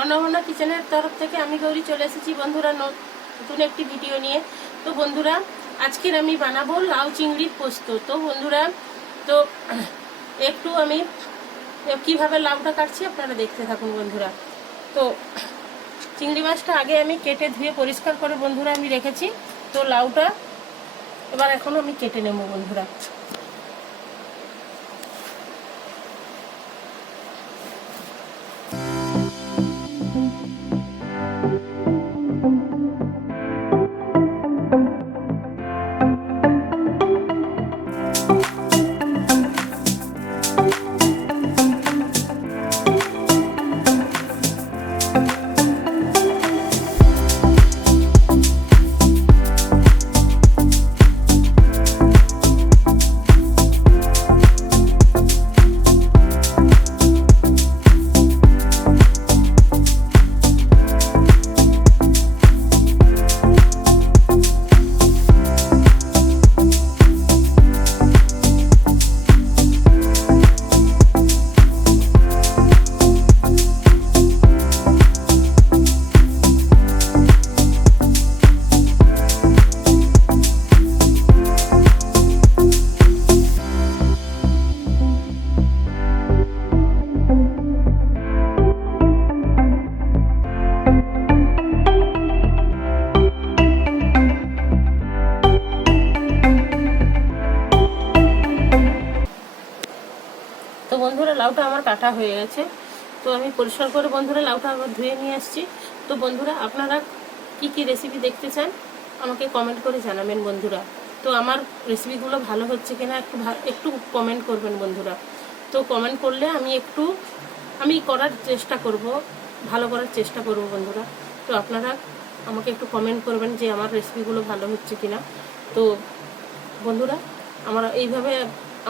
অন্নপূর্ণা কিচেনের তরফ থেকে আমি গৌরী চলে এসেছি বন্ধুরা নতুন একটি ভিডিও নিয়ে। তো বন্ধুরা আজকের আমি বানাবো লাউ চিংড়ির পোস্ত। তো বন্ধুরা তো একটু আমি কিভাবে লাউটা কাটছি আপনারা দেখতে থাকুন বন্ধুরা। তো চিংড়ি মাছটা আগে আমি কেটে ধুয়ে পরিষ্কার করে বন্ধুরা আমি রেখেছি। তো লাউটা এবার এখন আমি কেটে নেব বন্ধুরা। তো বন্ধুরা লাউটা আমার কাটা হয়ে গেছে। তো আমি পরিষ্কার করে বন্ধুরা লাউটা আবার ধুয়ে নিয়ে আসছি। তো বন্ধুরা আপনারা কি কি রেসিপি দেখতে চান আমাকে কমেন্ট করে জানাবেন বন্ধুরা। তো আমার রেসিপিগুলো ভালো হচ্ছে কিনা একটু কমেন্ট করবেন বন্ধুরা। তো কমেন্ট করলে আমি করার চেষ্টা করব, ভালো করার চেষ্টা করব বন্ধুরা। তো আপনারা আমাকে একটু কমেন্ট করবেন যে আমার রেসিপিগুলো ভালো হচ্ছে কিনা। তো বন্ধুরা আমার এইভাবে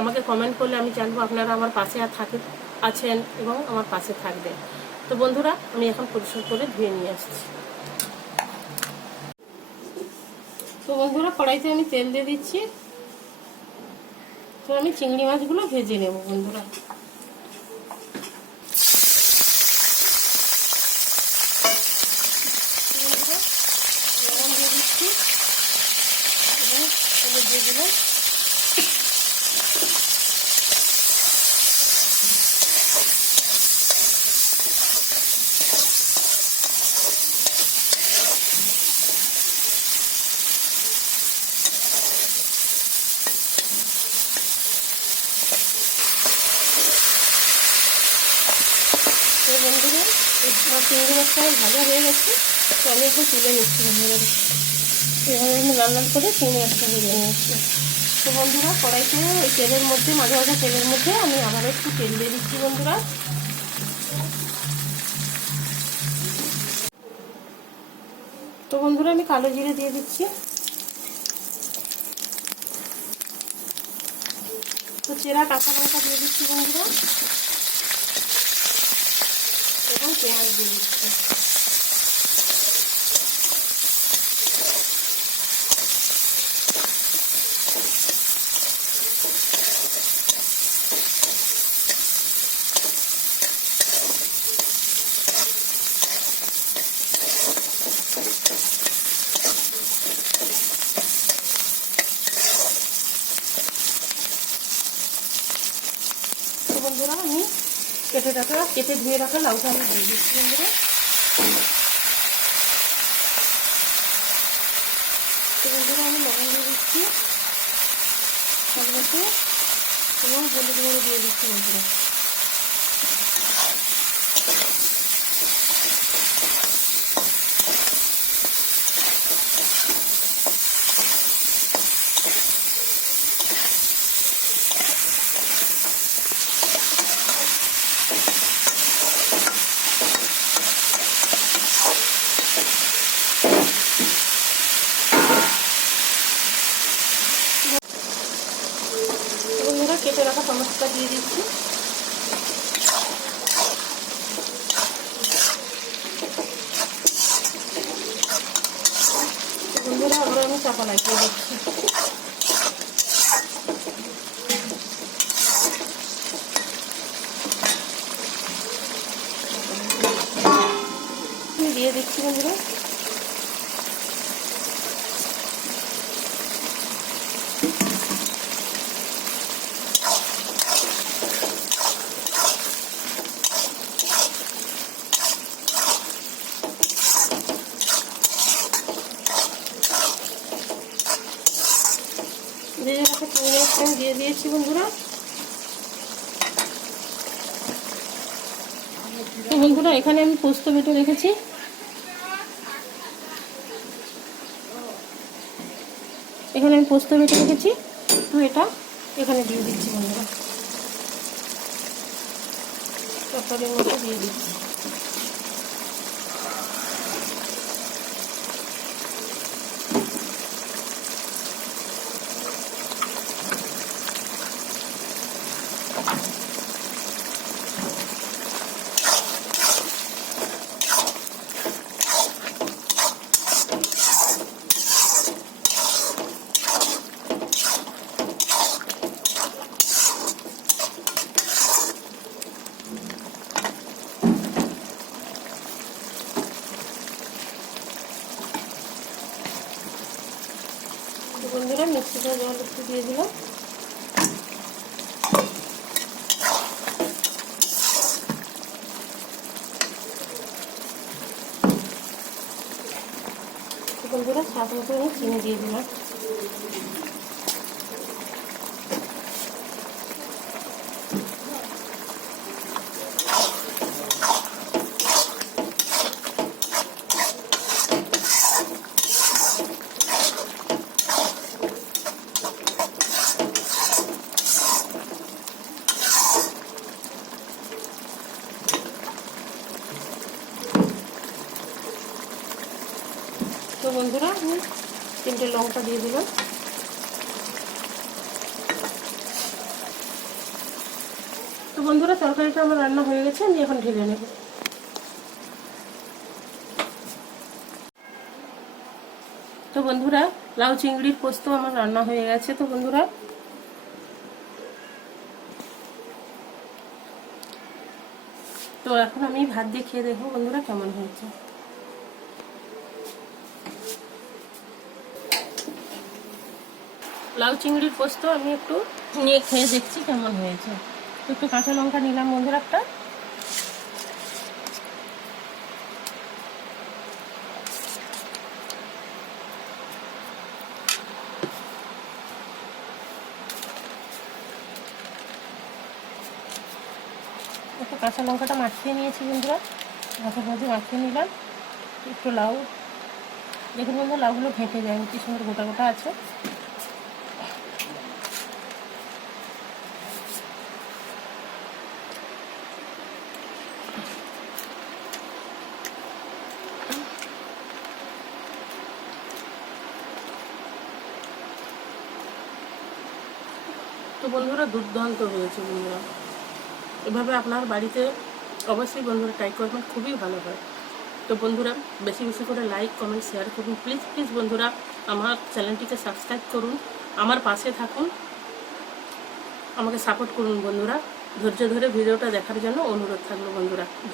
আমাকে কমেন্ট করলে আমি জানবো আপনারা আমার পাশে আছেন এবং আমার পাশে থাকবেন। তো বন্ধুরা আমি এখন পরিষ্কার করে ধুয়ে নিয়ে আসছি। তো বন্ধুরা কড়াইতে আমি তেল দিয়ে দিচ্ছি। তো আমি চিংড়ি মাছগুলো ভেজে নেব বন্ধুরা। লবণ দিয়ে দিচ্ছি এবং হলুদ দিয়ে দিলাম। তো বন্ধুরা চিংড়ি মাছটা আমার ভাজা হয়ে গেছে। তো আমি এখন তুলে নিচ্ছি বন্ধুরা। এভাবে আমি লাল লাল করে চিংড়ি মাছটা ভেজে নিচ্ছি। তো বন্ধুরা কড়াইতে ওই তেলের মধ্যে মাঝে মাঝে তেলের মধ্যে আমি আবার একটু তেল দিয়ে দিচ্ছি বন্ধুরা। তো বন্ধুরা আমি কালো জিরে দিয়ে দিচ্ছি। তো চেরা কাঁচা লঙ্কা দিয়ে দিচ্ছি বন্ধুরা এবং পেঁয়াজ দিয়ে দিচ্ছি। বন্ধুরা আমি কেটে ধুয়ে রাখা লাউটা আমি দিয়ে দিচ্ছি বন্ধুরা। তো বন্ধুরা আমি লবণ দিয়ে দিচ্ছি সাথে এবং হলুদ গুঁড়ো দিয়ে দিচ্ছি বন্ধুরা। কেটে রাখা টমেটোটা দিয়ে দিচ্ছি। বন্ধুরা আবার আমি চাপা লাগিয়ে দিচ্ছি। দিয়ে দিচ্ছি বন্ধুরা। যে রাখা চিংড়ি মাছটা আমি দিয়ে দিয়েছি বন্ধুরা। তো বন্ধুরা এখানে আমি পোস্ত বেটে রেখেছি, তো এটা এখানে দিয়ে দিচ্ছি বন্ধুরা, তরকারির মধ্যে দিয়ে দিচ্ছি। বন্ধুরা মিক্সিটা জল একটু দিয়ে দিলাম। বন্ধুরা স্বাদ মতো আমি চিনি দিয়ে দিলাম। তো বন্ধুরা আমি 3টে লঙ্কা দিয়ে দিলাম। তো বন্ধুরা তরকারিটা আমার রান্না হয়ে গেছে, আমি এখন ঢেলে নেব। তো বন্ধুরা লাউ চিংড়ির পোস্ত আমার রান্না হয়ে গেছে। তো বন্ধুরা তো এখন আমি ভাত দিয়ে খেয়ে দেখবো বন্ধুরা কেমন হয়েছে। লাউ চিংড়ির পোস্ত আমি একটু নিয়ে খেয়ে দেখছি কেমন হয়েছে। একটু কাঁচা লঙ্কা নিলাম বন্ধুরা, একটু কাঁচা লঙ্কাটা মাখিয়ে নিয়েছি বন্ধুরা, ভাতের মধ্যে মাখিয়ে নিলাম। একটু লাউ দেখুন বন্ধুরা, লাউগুলো ফেটে যায়, কি সুন্দর গোটা গোটা আছে। তো বন্ধুরা দুর্দান্ত হয়েছে বন্ধুরা, এভাবে আপনার বাড়িতে অবশ্যই বন্ধুরা ট্রাই করবেন, খুবই ভালো হয়। তো বন্ধুরা বেশি বেশি করে লাইক কমেন্ট শেয়ার করুন, প্লিজ প্লিজ বন্ধুরা আমার চ্যানেলটিকে সাবস্ক্রাইব করুন, আমার পাশে থাকুন, আমাকে সাপোর্ট করুন বন্ধুরা। ধৈর্য ধরে ভিডিওটা দেখার জন্য অনুরোধ থাকলো বন্ধুরা।